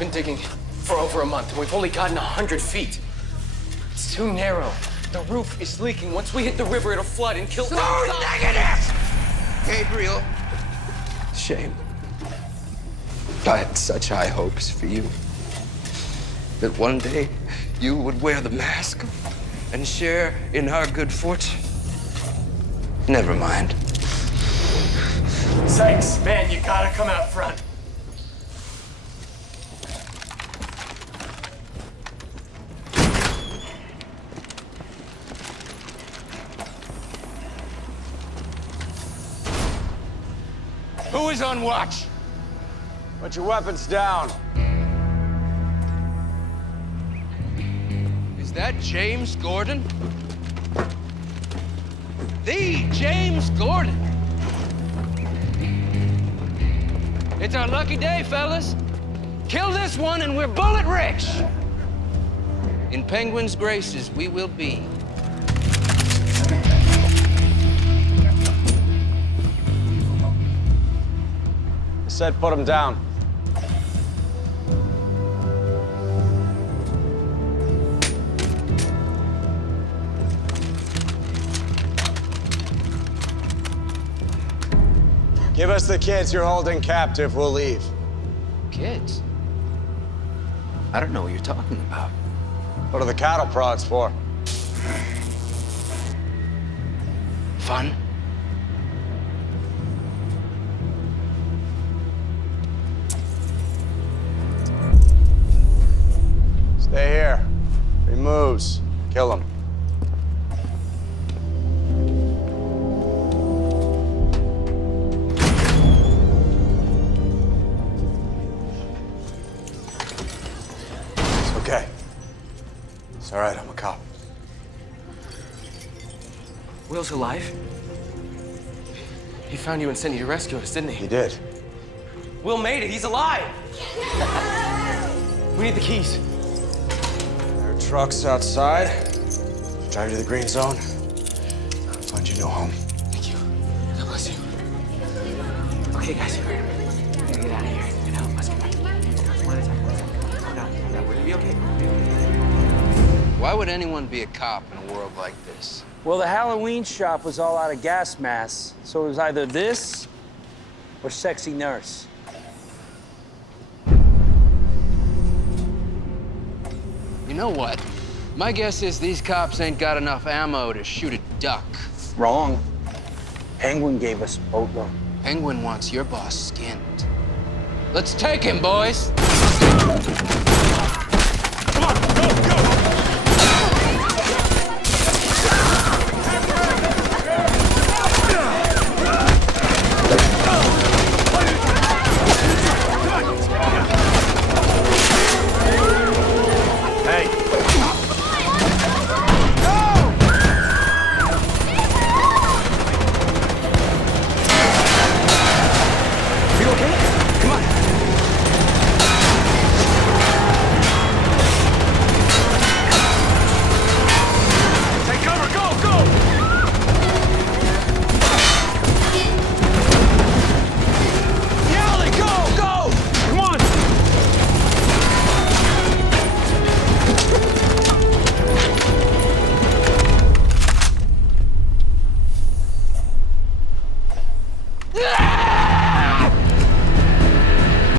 Been digging for over a month, and we've only gotten 100 feet. It's too narrow. The roof is leaking. Once we hit the river, it'll flood and kill... So negative! Gabriel. Shame. I had such high hopes for you. That one day you would wear the mask and share in our good fortune. Never mind. Sykes, man, you gotta come out front. Who is on watch? Put your weapons down. Is that James Gordon? The James Gordon. It's our lucky day, fellas. Kill this one and we're bullet rich. In Penguin's graces, we will be. I said put him down. Give us the kids you're holding captive, we'll leave. Kids? I don't know what you're talking about. What are the cattle prods for? Fun? Stay here. If he moves, kill him. It's okay. It's all right, I'm a cop. Will's alive? He found you and sent you to rescue us, didn't he? He did. Will made it. He's alive. We need the keys. There are trucks outside. Drive to the green zone. I'll find you no home. Thank you. God bless you. Okay, guys. We gotta get out of here. Get out. Let's go. One at a time. Calm down. We're gonna be okay. Why would anyone be a cop in a world like this? Well, the Halloween shop was all out of gas masks, so it was either this or sexy nurse. You know what? My guess is these cops ain't got enough ammo to shoot a duck. Wrong. Penguin gave us a boatload. Penguin wants your boss skinned. Let's take him, boys!